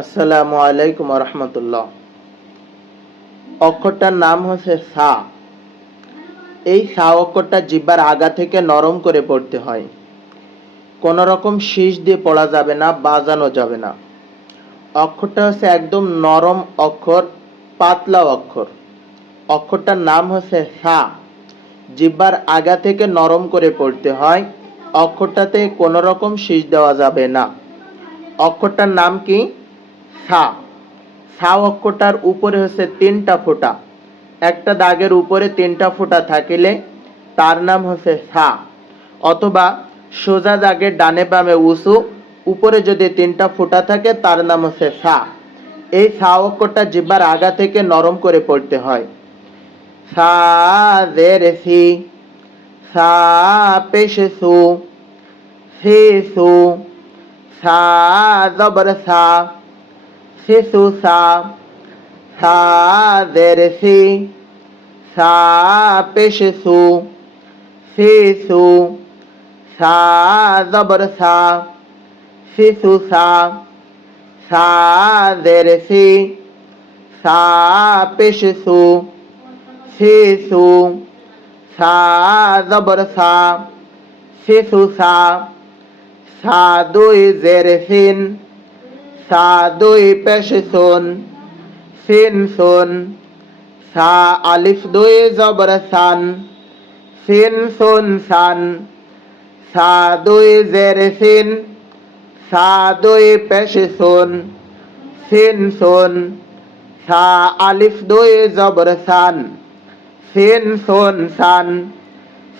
আসসালামু আলাইকুম রহমতুল্লাহ। অক্ষরটার নাম হচ্ছে সা। এই সা অক্ষরটা জিব্বার আগা থেকে নরম করে পড়তে হয়। কোনো রকম শীষ দিয়ে পড়া যাবে না, বাজানো যাবে না। অক্ষরটা হচ্ছে একদম নরম অক্ষর, পাতলা অক্ষর। অক্ষরটার নাম হচ্ছে সা। জিব্বার আগা থেকে নরম করে পড়তে হয়, অক্ষরটাতে কোনো রকম শীষ দেওয়া যাবে না। অক্ষরটার নাম কি? সা। সা অক্ষরটার উপরে হচ্ছে তিনটা ফোঁটা। একটা দাগের উপরে তিনটা ফোঁটা থাকিলে তার নাম হচ্ছে সা। অথবা সোজা দাগের ডানে বামে উঁচু, উপরে যদি তিনটা ফোঁটা থাকে তার নাম হচ্ছে সা। এই সা অক্ষরটা জিব্বার আগা থেকে নরম করে পড়তে হয়। সা জের সি। সা পেশ সু। সি সু। সা জবর সা। शिशु सा दर्शि सा पिशु शिशु सा दबरसा शिशुषा सा दर्शि सा पिशु शिशु सा दबरसा शिशुषा साधु जरसिन সু দুই জের সিন পেশ সিন সুন, সা আলিফ দুই জবর সান, সিন সুন সান, সা দুই জের সিন, সা দুই পেশ সুন, সিন সুন, সা আলিফ দুই জবর সান, সিন সুন সান,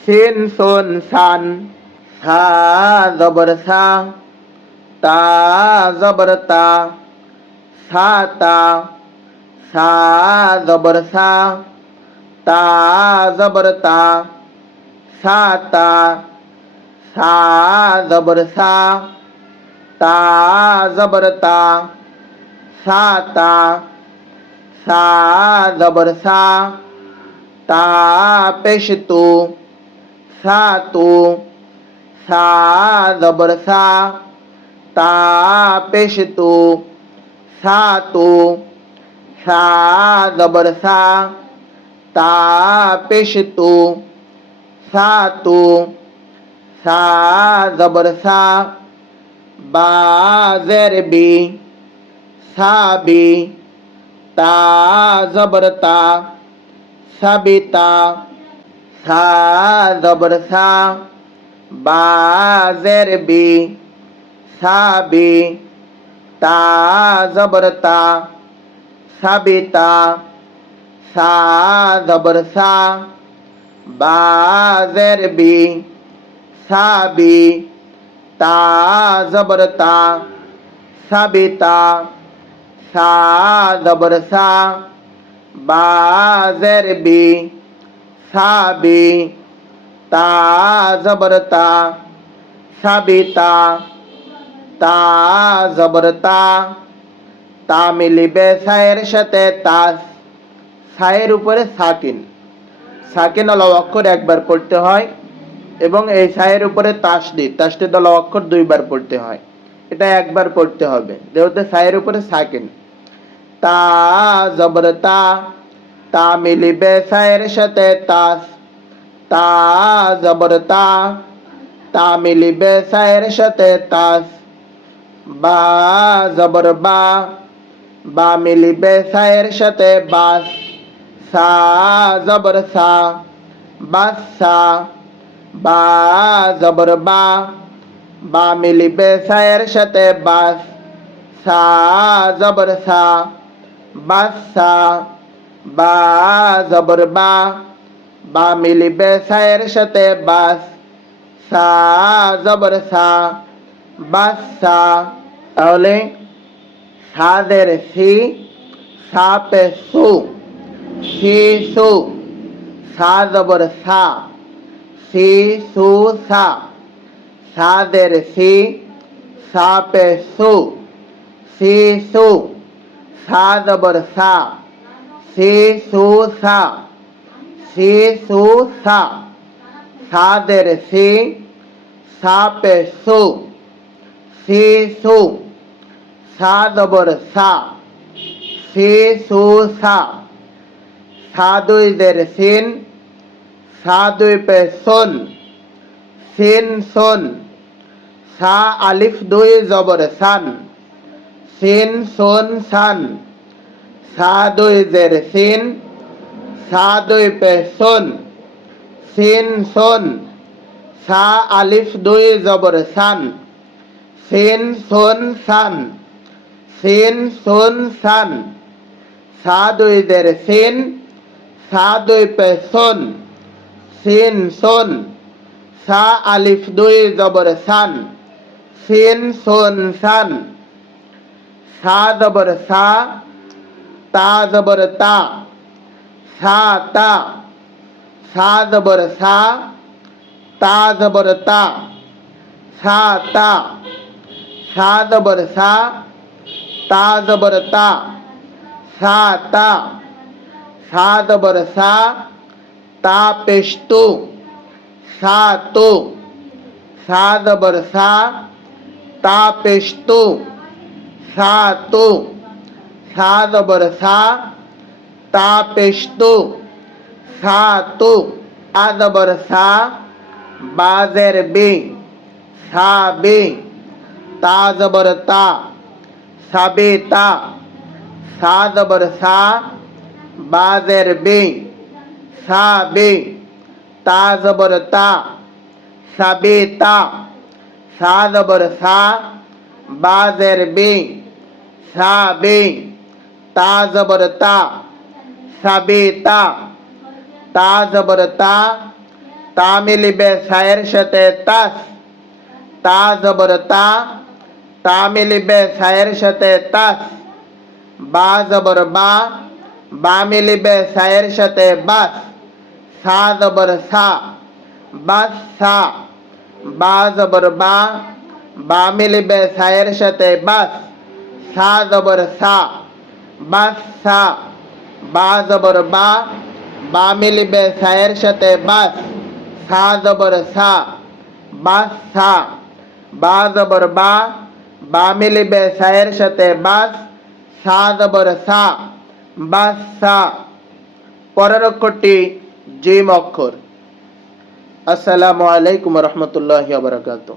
সিন সুন সান, সা জবর সা ता जबरता सा ता सा जबर सा ता जबरता सा ता सा जबर सा ता जबरता सा ता सा जबर सा ता पेश तो सा तो सा जबर सा तापेश तो सा तो सा जबर सा तापेश तो सा तो सा जबर सा बाजर बी सा बी ता जबर ता सबिता सा जबर सा बाजर बी साबे, ता, जबरता, साबिता, सा जबर सा बा जैर बे साबे, ता, जबरता, साबेता, सा जबर सा बा जैर बे ता, जबरता, साबिता তা, জবর তা তা তা তা মিলিবে সায়ের সাথে তাস সায়ের উপরে সাকিন। সাকিন হলো অক্ষর একবার পড়তে হয় এবং এই সায়ের উপরে তাসদি তাসদি দল অক্ষর দুইবার পড়তে হয়। এটা একবার পড়তে হবে। যেহেতু সায়ের উপরে সাকিন। তা, জবর তা তা মিলিবে সায়ের সাথে তাস। তা, জবর তা তা মিলিবে সায়ের সাথে তাস। বা, জবর বা বা মিলিবে সায়ের সাথে বাস, সা, জবর সা, বাস সা, বা, জবর বা বা মিলিবে সায়ের সাথে বাস, সা, জবর সা, বাস সা, বা, জবর বা বা মিলিবে সায়ের সাথে বাস, সা, জবর সা basa ole sader si sape su si su sa dabar sa si su sa sader si sape su si su sa dabar sa si su sa si su sa sader si sa pe su সু শিশু সা জবর সা say so, সা সা দুই দের scene, সা দুই পে সোন, সিন সোন, সা আলিফ দুই জবর সান, সিন সোন সান, সা দুই জের সিন, সা দুই পে সোন, সিন সোন, সা আলিফ দুই জবর সান। সিন সোন সান। সিন সোন সান। সা দুই জের সিন সা দুই পে সোন। সিন সোন। সা আলিফ দুই জবর সান। সিন সোন সান। সা জবর সা, তা জবর তা। সা তা। সা জবর সা, তা জবর তা। সা তা। साद बरसा ताज बरता साता साद बरसा तापेस्तो सातो साद सा तो सातो सा तो, तो, बरसा तापेस्तो सातो आद बरसा बाजर बे साबे তা সা জবর সা বে সা বে তা, সাবে তা, সা জবর সা, বাজের বে, সা বে, তা জবর তা, সাবে তা, সা জবর সা বে সা বে, তা সাবে তা তা জবর তা তা সায়ের সাথে তাস তা তা মিলিবে সায়ের সাথে তাস বা জবর বা বা মিলিবে সায়ের সাথে বাস সা জবর সা বাস সা বা জবর বা বা মিলিবে সায়ের সাথে বাস সা জবর সা বাস সা বা জবর বা বা মিলিবে সায়ের সাথে বাস সা জবর সা বাস সা বা জবর বা বা মিলিবে সায়ের সাথে বাস সা জবর সা, বাস সা পরের অক্ষরটি জিম অক্ষর। আসসালামু আলাইকুম রহমতুল্লাহ বারাকাতুহ।